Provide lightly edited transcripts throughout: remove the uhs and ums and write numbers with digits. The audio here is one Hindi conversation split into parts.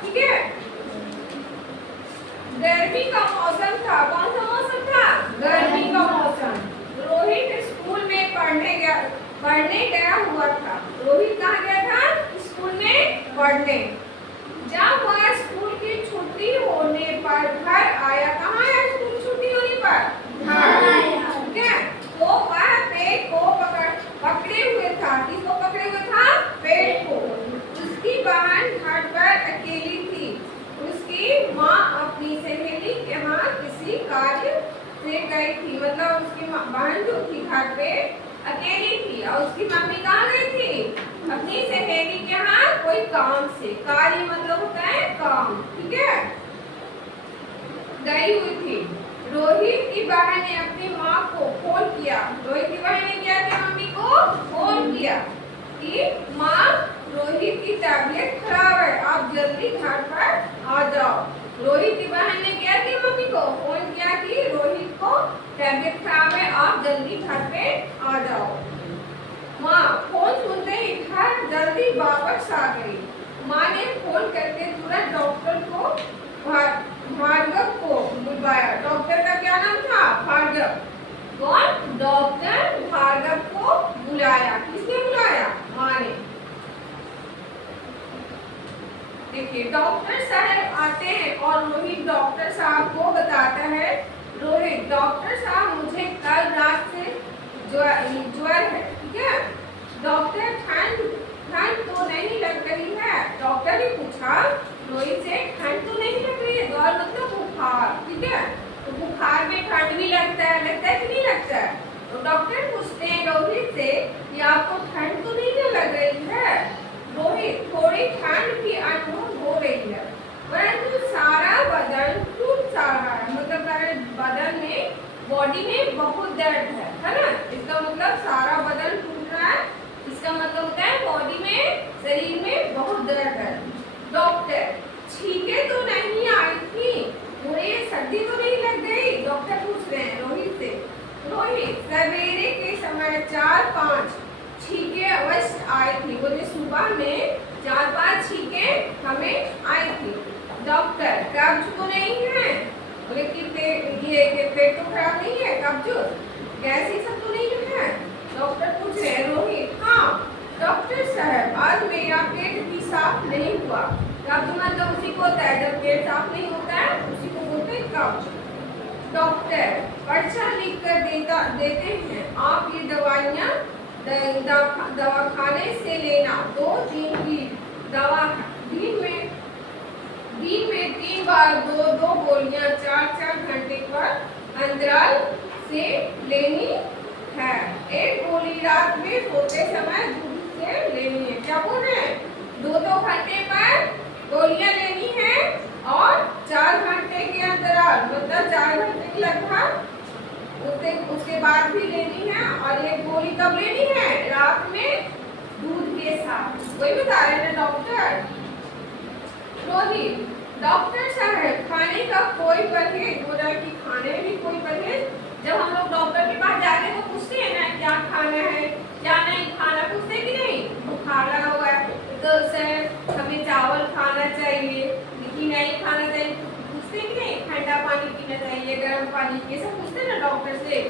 ठीक है। गर्मी का मौसम था। कौन सा मौसम था? गर्मी का मौसम। रोहित स्कूल में पढ़ने गया हुआ था। रोहित कहाँ गया था? स्कूल में पढ़ने। जब वह स्कूल की छुट्टी होने पर घर आया, कहाँ आया स्कूल की छुट्टी होने पर? घर आया, ठीक है। तो वह पेड़ को पकड़े हुए था। किसको पकड़े हुए था? पेड़ को। उसकी बहन घर पर अकेली थी। उसकी माँ अपनी सहेली के यहाँ किसी कार्य से गई थी। मतलब उसकी बहन जो थी घर पे अकेली थी और उसकी मम्मी कहाँ गई थी? अपनी सहेली के यहाँ कोई काम से। कार्य मतलब होता है काम, ठीक है, गई हुई थी। रोहित की बहन ने अपनी माँ को फोन किया। रोहित की बहन ने क्या किया? मम्मी को फोन किया कि माँ, रोहित की तबीयत खराब है, आप जल्दी घर पर आ जाओ। रोहित की बहन ने क्या किया? मम्मी को फोन किया कि रोहित को तबीयत खराब है, आप जल्दी घर पे आ जाओ। माँ फोन सुनते ही घर जल्दी वापस आ गई। माँ ने फोन करके तुरंत डॉक्टर को भार्गव को बुलवाया। डॉक्टर का क्या नाम था? भार्गव। कौन? डॉक्टर भार्गव को बुलाया। किसने बुलाया? माँ ने। देखिए डॉक्टर साहब आते हैं और रोहित डॉक्टर साहब को बताता है, रोहित डॉक्टर साहब मुझे कल रात से ज्वर है, ठीक है। डॉक्टर ठंड तो नहीं लग रही है? डॉक्टर ने पूछा रोहित से, ठंड तो नहीं लग रही है? ज्वर मतलब बुखार, ठीक है। तो बुखार में ठंड भी लगता है कि नहीं लगता है? तो डॉक्टर पूछते हैं रोहित से कि आपको ठंड तो नहीं लग रही है? रोहित, थोड़ी ठंड की अनुभव हो रही है, परंतु सारा बदन टूट सा रहा है। मतलब बदन में, बॉडी में बहुत दर्द है ना। इसका मतलब सारा बदन टूट रहा है। इसका मतलब होता है बॉडी में, शरीर में बहुत दर्द है। डॉक्टर, छींके तो नहीं आई थी? मुझे सर्दी तो नहीं लग गई? डॉक्टर पूछ रहे हैं रोहित से। रोहित, सवेरे के समय 4-5 छींके अवश्य आई थी। बोले सुबह में 4-5 छींके हमें आई थी। डॉक्टर, कब्ज तो नहीं है? बोले कि पेट तो खराब नहीं है, कब्ज गैस ये सब तो नहीं है? डॉक्टर पूछ रहे हैं रोहित, हाँ डॉक्टर साहब, आज मेरा पेट भी साफ नहीं हुआ। कब्ज मतलब उसी को होता है जब पेट साफ नहीं होता है, उसी को बोलते हैं कब्ज। डॉक्टर, पर्चा लिख कर देते हैं, आप ये दवाइयाँ दवाखाने से लेना। 2 दिन की दवा, दिन में 3 बार 2-2 गोलियां 4-4 घंटे पर अंतराल से लेनी है। 1 गोली रात में सोते समय दूध से लेनी है। क्या बोल रहे हैं? 2-2 घंटे पर गोलियां लेनी है और 4 घंटे के अंतराल, मतलब 4 घंटे की लगभग उसके बाद भी लेनी है। और ये गोली कब लेनी है? रात में दूध के साथ। वही बता रहे हैं डॉक्टर। रोहित, डॉक्टर साहब, खाने का कोई परहेज? बोला कि खाने में भी कोई परहेज? जब हम लोग डॉक्टर के पास जाते हैं तो पूछते हैं ना क्या खाना है क्या नहीं खाना, पूछते कि नहीं? बुखार लगा हुआ है तो सर हमें चावल खाना चाहिए कि नहीं खाना चाहिए, पूछते कि नहीं? ठंडा पानी पीना चाहिए, गर्म पानी, ये सब पूछते हैं ना डॉक्टर से।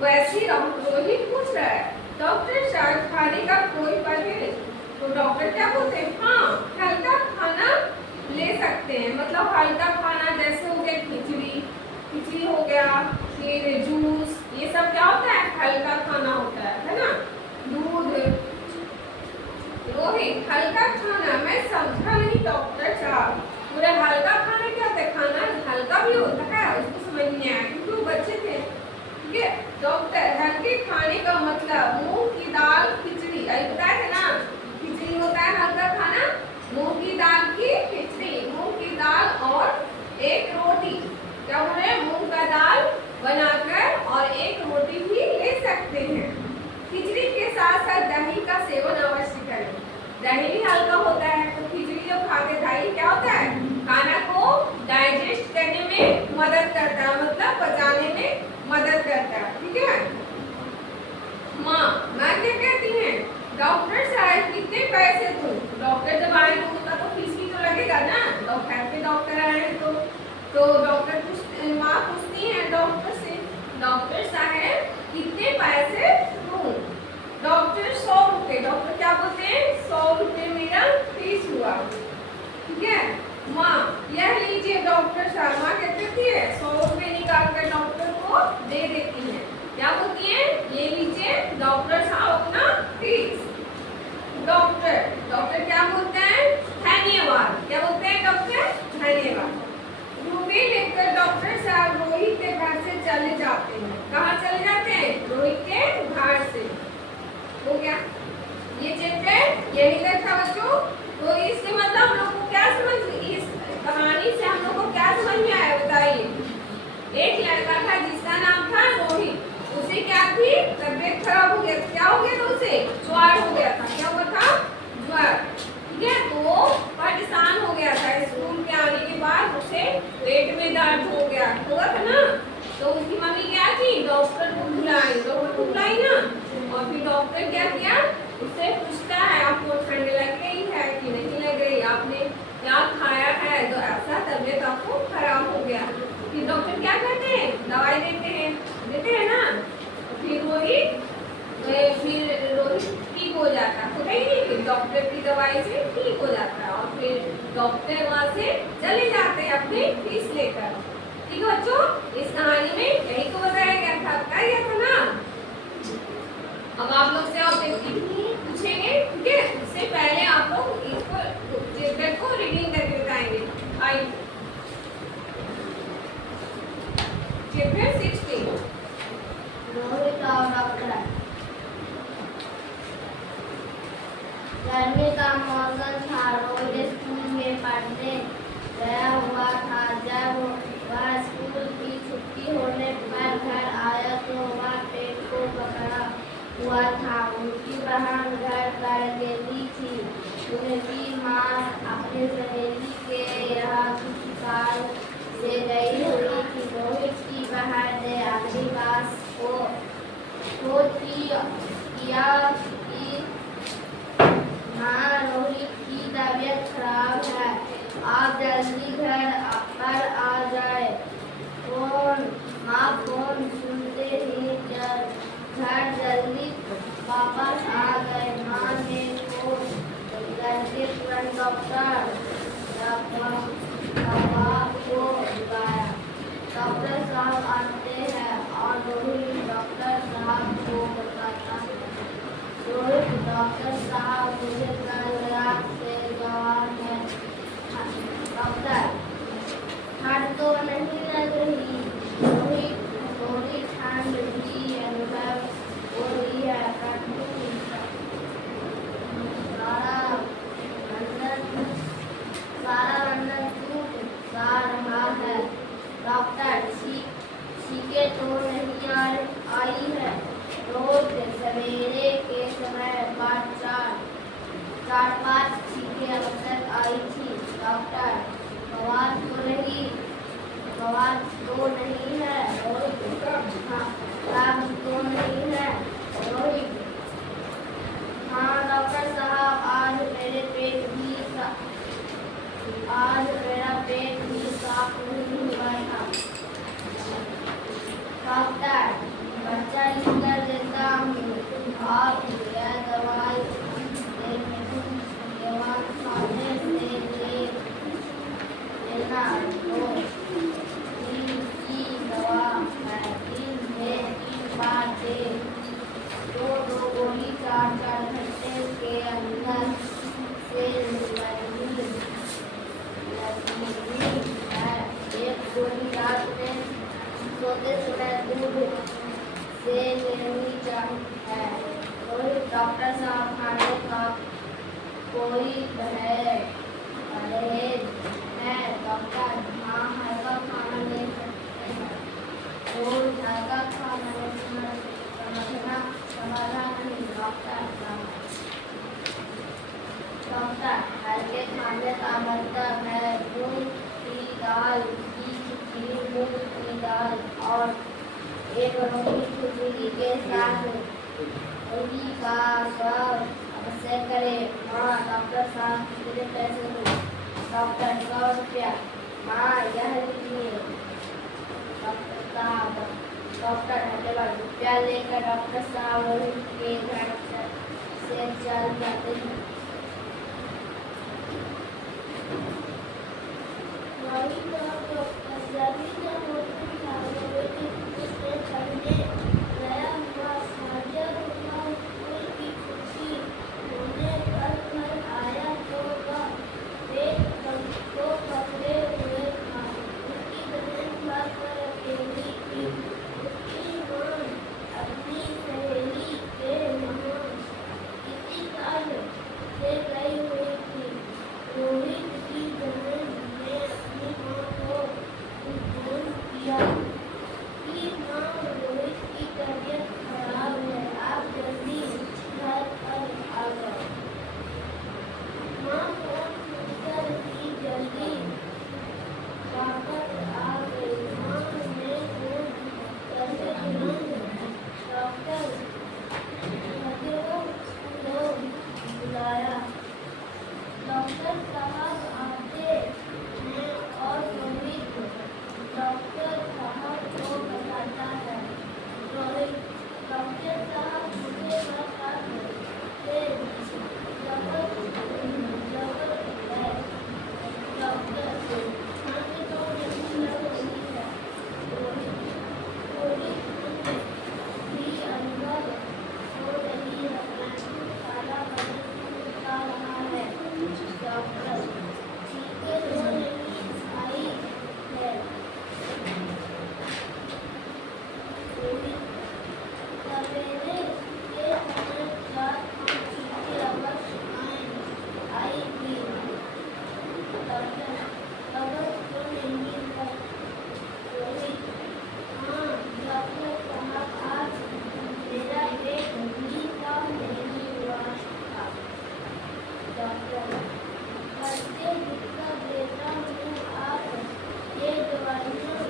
वैसे ही रोहित पूछ रहा है, डॉक्टर साहब खाने का कोई परहेज? तो डॉक्टर क्या बोलते हैं? हाँ, हल्का खाना ले सकते हैं। मतलब हल्का खाना जैसे हो गया खिचड़ी हो गया, फिर जूस, ये सब क्या होता है? हल्का खाना होता है ना। दूध। रोहित, हल्का खाना मैं समझा नहीं डॉक्टर साहब। पूरा हल्का खाना क्या होता है? खाना हल्का भी होता है, उसको समझ नहीं आया क्योंकि वो बच्चे थे, ठीक है। डॉक्टर, हल्के खाने का मतलब मूंग की दाल खिचड़ी, अभी बताया थे ना, खिचड़ी होता है हल्का खाना। मूंग की दाल की खिचड़ी, मूंग की दाल और 1 रोटी, क्या बोल रहे हैं? मूंग का दाल बनाकर और 1 रोटी भी ले सकते हैं। खिचड़ी के साथ साथ दही का सेवन अवश्य करें। दही भी हल्का होता है, तो खिचड़ी जब खाते, दही क्या होता है? खाना को डाइजेस्ट करने में मदद करता है, मतलब पचाने में मदद करता है, ठीक है। माँ क्या कहती हैं? डॉक्टर साहब कितने पैसे दूं? डॉक्टर जब आएंगे उनका तो फीस भी तो लगेगा ना। तो माँ पूछती है डॉक्टर से, डॉक्टर साहब कितने पैसे दूं? डॉक्टर 100 रुपए। डॉक्टर क्या बोलते हैं? 100 रुपए मेरा फीस हुआ। ठीक है, माँ यह लीजिए डॉक्टर साहब। माँ क्या करती है? 100 रुपए निकाल कर डॉक्टर को दे देती है। क्या बोलती है? ये लीजिए डॉक्टर साहब अपना फीस। डॉक्टर क्या बोलते हैं? धन्यवाद। क्या बोलते हैं डॉक्टर? धन्यवाद। रुपए लेकर डॉक्टर साहब रोहित के घर से चले जाते हैं। कहाँ चले जाते हैं? रोहित के घर से। हो गया ये चैप्टर, यही तक था बच्चों। तो इसके मतलब हम लोग को क्या समझ, इस कहानी से हम लोग को क्या समझ में आया बताइए? एक लड़का था जिसका नाम था रोहित। उसे क्या थी? तबीयत खराब हो गया। क्या हो गया था? उसे ज्वर हो गया था। क्या हुआ था? ज्वर। ठीक है, तो वो परेशान हो गया था। स्कूल के आने के बाद उसे पेट में दर्द हो गया, हुआ था ना। तो उसकी मम्मी क्या की? डॉक्टर को बुलाई। डॉक्टर को बुलाई ना, और फिर डॉक्टर क्या किया? उससे पूछता है आपको ठंड लग रही है कि नहीं लग रही, आपने क्या खाया है तो ऐसा तबीयत आपको खराब हो गया। फिर डॉक्टर क्या करते हैं? दवाई देते हैं ना। फिर रोहित ठीक हो जाता है, होता ही नहीं। फिर डॉक्टर की दवाई से ठीक हो जाता है, और फिर डॉक्टर वहाँ से चले जाते हैं अपनी फीस लेकर। ठीक है बच्चों, इस कहानी में यही को बताया गया था, बताया गया था ना। अब आप लोग से ऑब्जेक्टिव पूछेंगे, ठीक है। उससे पहले आप लोग इसको चैप्टर को रीडिंग करके बताएंगे। आइए चैप्टर 16 रोहित और डॉक्टर। गर्मी का मौसम था। रोहित स्कूल में पढ़ने गया हुआ था। जब वह स्कूल की छुट्टी होने पर घर आया तो वह पेट को पकड़ा हुआ था। उसकी बहन घर पर अकेली थी। उनकी माँ अपनी सहेली के यहाँ कुछ साल से गई हुई थी। रोहित की बहन ने अपनी बात को किया कि हाँ, रोहित की तबीयत खराब है, आप जल्दी घर पर आ जाए। माँ फोन सुनते ही घर जल्दी वापस आ गए। माँ ने फोन करके तुरंत डॉक्टर को बुलाया। डॉक्टर साहब आते हैं और रोहित डॉक्टर साहब को बताता है। रोहित, डॉक्टर साहब मुझे कल रात से ज्वर है। डॉक्टर, ठंड तो नहीं लग रही? रोहित, थोड़ी ठंड भी अनुभव हो रही है, परंतु सारा अंदर टूट सा रहा है। डॉक्टर, छींके तो नहीं आई है? रोज सवेरे के समय 4-5 छींके अवसर आई थी। डॉक्टर, बवाल तो नहीं है? रोहित, कब्ज तो नहीं है? रोहित, हाँ डॉक्टर साहब, आज मेरा पेट भी साफ नहीं हुआ था। डॉक्टर, बच्चा लिखकर देता हूँ, आप यह दवाई खाने से लेना। 2 दिन की दवा है, दिन में 3 बार दे। 2 गोली 4 घंटे के अंदर से लगनी है। 1 गोली रात में सोते समय दूध से लेनी चाहिए। रोहित, डॉक्टर साहब, खाने का कोई परहेज है? डॉक्टर, हाँ, हल्का खाना ले सकते हैं। रोज हल्का खाना समझना समाधान नहीं। डॉक्टर, हल्के खाने का मतलब है मूंग की दाल की खिचड़ी, मूंग की दाल और एक रोटी खिचड़ी के साथ दही का सर्व अवश्य करें। हाँ डॉक्टर साहब, कितने पैसे दूँ? डॉक्टर, 100 रुपया। हाँ यह लीजिए डॉक्टर साहब। डॉक्टर धन्यवाद। रुपया लेकर डॉक्टर साहब रोहित के घर से चल जाते हैं। रोहित और डॉक्टर सभी ने रोहित से पढ़ने गया हुआ हाजिर हुआ। स्कूल की छुट्टी होने पर घर आया तो वह पेट को पकड़े हुए था। उसकी बहन घर पर अकेली थी। उसकी माँ अपनी सहेली के वहाँ किसी कार्य से गई हुई थी। रोहित की बहन ने अपनी माँ को फोन किया कि माँ रोहित की तबीयत खराब है, आप जल्दी घर पर आ जाओ। माँ फोन सुनकर ही जल्दी वापस आ गई। माँ ने फोन करके तुरंत डॉक्टर को बुलाया। डॉक्टर साहब आते हैं और रोहित डॉक्टर साहब को बताता है। रोहित डॉक्टर साहब मुझे बता से जबरदस्त है। डॉक्टर हमें तो नहीं लग रही है। रोहित थोड़ी ठंड भी अनुभव हो रही है। मैं सारा बदन उठा रहा है। डॉक्टर चीखें तो नहीं आई है। रोहित सवेरे के समय 4-5 चीखें अवश्य आएगी। डॉक्टर अवश्य तो नहीं है। रोहित हाँ डॉक्टर साहब आज मेरा पेट भी साफ नहीं हुआ था। डॉक्टर बच्चे जितना देता हूँ आप ये दवाइयाँ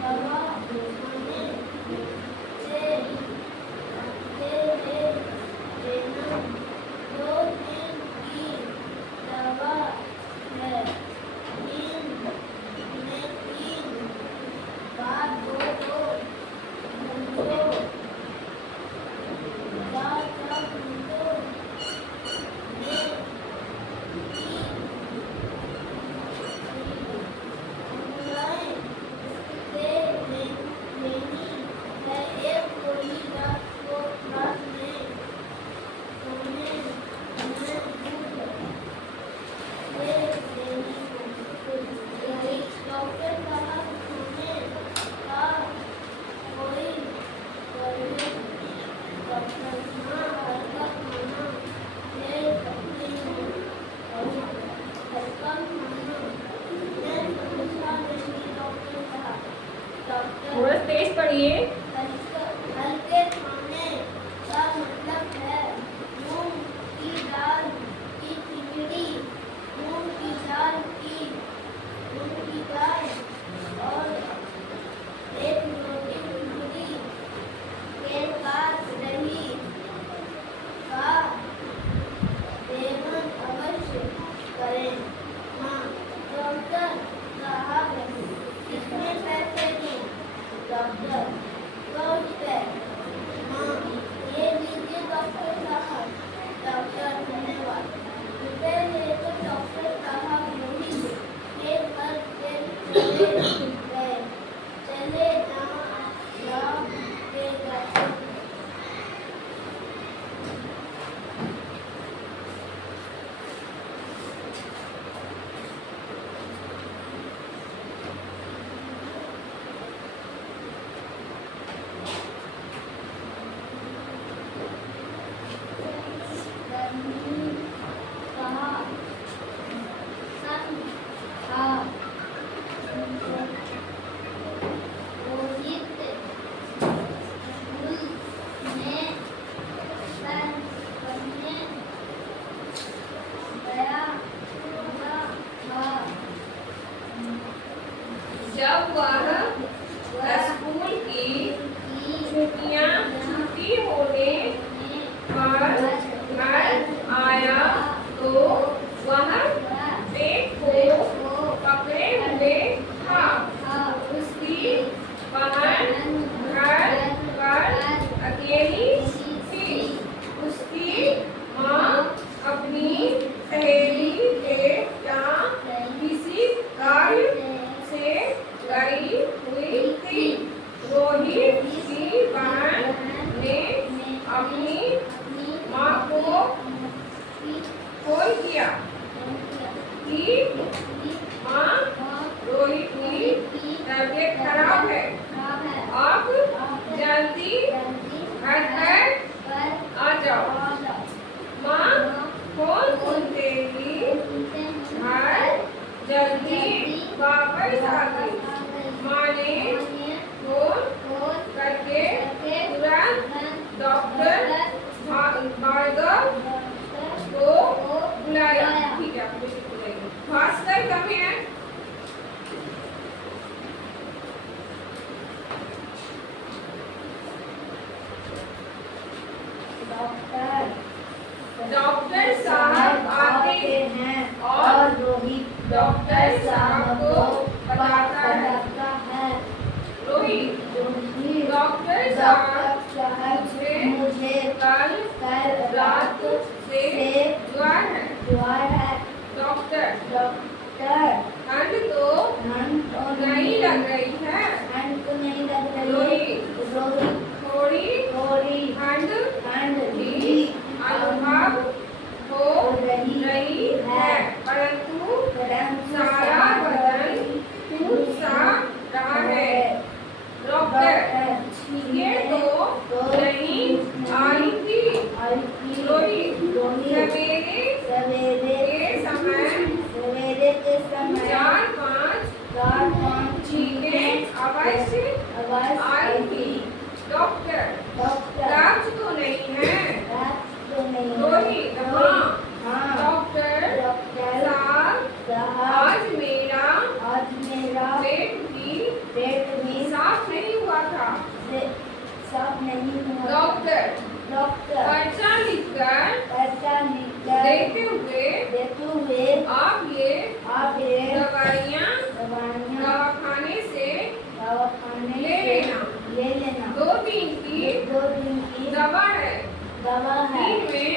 दवा खाने से ले लेना। 2 दिन की दवा है। दिन में 3 बार 2-2 घंटों या 4 घंटों में अमलाएं से लेनी है। एक गोली रात को रात में सोने में दूध से लेनी है। डॉक्टर साहब सोने का कोई करने डॉक्टर हाँ हल्का खाना ले सकती हूँ। हल्का खाना मैं समझा नहीं डॉक्टर साहब। डॉक्टर थोड़ा तेज पढ़िए। हल्के खाने का मतलब है मूंग की दाल की खिचड़ी, मूंग की दाल और एक रोटी खिचड़ी के साथ दही का सेवन अवश्य करें। हाँ डॉक्टर साहब कितने पैसे दें? डॉक्टर 100 रुपये। हाँ ये लीजिए डॉक्टर साहब। डॉक्टर धन्यवाद। रुपये लेकर डॉक्टर साहब रोहित के घर से चले जाते। जब वह स्कूल की छुट्टी होने पर घर आया तो वह पेट को माँ रोहित की तबीयत खराब है, आप जल्दी घर पर आ जाओ। माँ फोन सुनते ही घर जल्दी वापस आ गई। माँ ने फोन करके तुरंत डॉक्टर भार्गव को बुलाया। ठीक है, आप मुझे बुलाइए। भास्कर कम है। डॉक्टर साहब आते हैं और रोहित डॉक्टर साहब को बताता है। रोहित डॉक्टर साहब मुझे कल रात से ज्वर है। डॉक्टर ठंड तो नहीं लग रही है। रोहित थोड़ी ठंड भी अनुभव हो रही है, परंतु सारा बदन टूट सा रहा है। डॉक्टर ये तो नहीं आई थी। रोहित सवेरे के समय 4-5 चीजें अवश्य आई थी। डॉक्टर कब्ज तो नहीं है। रोहित हाँ। डॉक्टर साहब आज मेरा पेट भी साफ नहीं हुआ था। डॉक्टर पर्चा लिखकर देते हुए आप ये दवाइयाँ दवाखाने से ले लेना। 2 दिन की दवा है। दिन में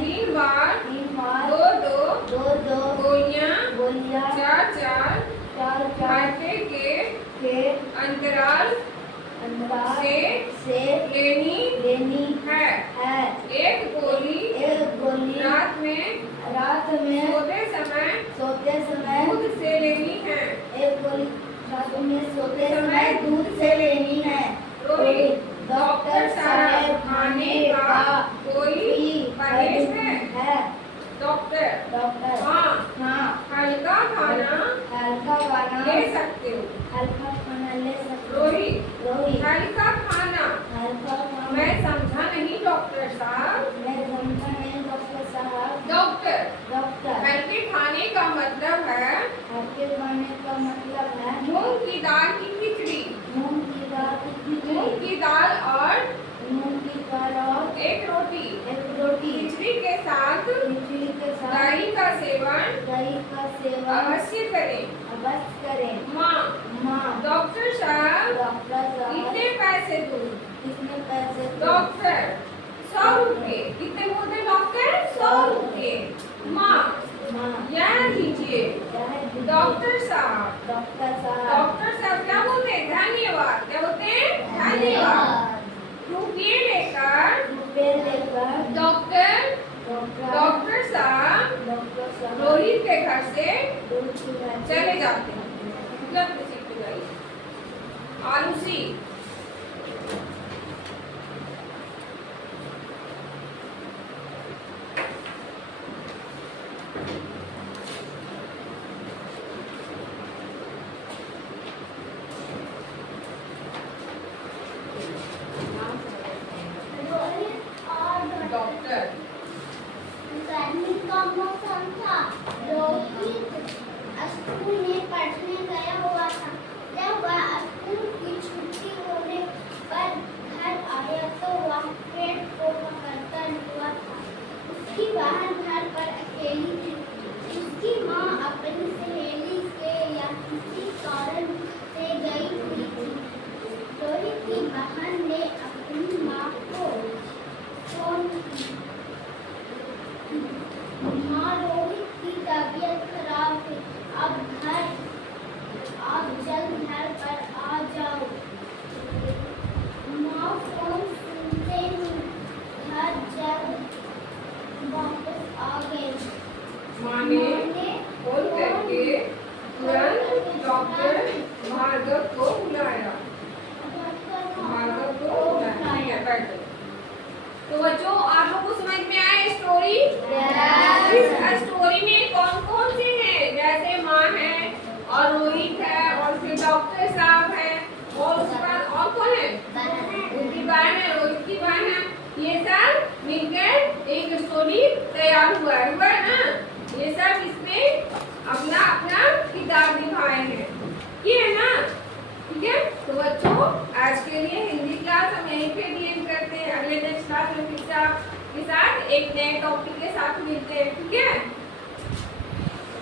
3 बार 2 गोलियां 4 घंटे के अंतराल से लेनी है। एक गोली रात में सोते समय दूध से लेनी है। रोहित डॉक्टर साहब खाने का कोई परहेज है? डॉक्टर हाँ। हल्का खाना ले सकते हो। रोहित हल्का खाना मैं समझा नहीं डॉक्टर साहब। डॉक्टर हल्के खाने का मतलब है मूंग की दाल की खिचड़ी। मूंग की दाल और एक रोटी। खिचड़ी के साथ दही का सेवन अवश्य करें। माँ डॉक्टर साहब कितने पैसे दूँ? डॉक्टर 100 रुपये। कितने बोलते डॉक्टर? 100 रुपये। माँ यह लीजिए। डॉक्टर साहब क्या बोलते हैं? धन्यवाद। क्या बोलते हैं? धन्यवाद। रुपये लेकर डॉक्टर साहब रोहित के घर से चले जाते हैं। आरुषि डॉक्टर गर्मी का मौसम था। रोहित स्कूल में पढ़ने गया हुआ था। जब वह स्कूल की छुट्टी होने पर घर आया तो वह पेट को पकड़कर हुआ था। उसकी बहन घर पर अकेली थी। उसकी माँ अपनी सहेली से या किसी कारण से गई हुई थी। रोहित की बहन ने अपनी माँ को फोन किया। माँ रोहित की तबीयत खराब है, आप जल्द घर पर आ जाओ। माँ फोन सुनते ही घर जल्द वापस आ गए। माँ ने फोन डॉक्टर भार्गव को बुलाया। भार्गव को बुलाया। ठीक है, बैठ जाओ। तो बच्चों आप लोग को समझ में आया स्टोरी? इस स्टोरी में कौन कौन से हैं? जैसे माँ है और रोहित है और फिर डॉक्टर साहब है और उसके बाद और कौन है? उनकी बहन है, रोहित की बहन है। ये सब मिलकर एक स्टोरी तैयार हुआ है ना? ये सब इसमें अपना अपना किरदार निभाए हैं, ये है ना? ठीक है, तो बच्चों आज के लिए हिंदी क्लास हम यहीं पे एंड करते हैं। अगले नेक्स्ट क्लास में फिर से आपके साथ एक नए टॉपिक के साथ मिलते हैं। ठीक है।